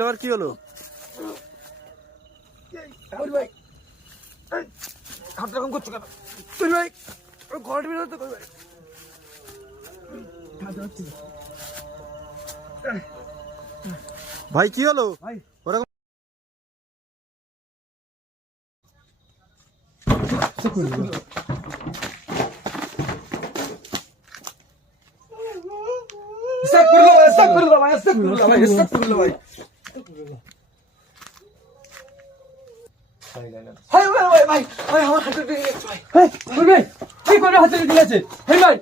আবার কি হলো? ভাই হাত রকম করছো কেন তুই ভাই? ঘরে বেরোতে কই ভাই? ভাই কি হলো? ভাই ওরকম আমার হাতে দিয়ে গেছে ভাই। ভাই ভাই ভাই হাতে দিয়ে গেছে ভাই ভাই।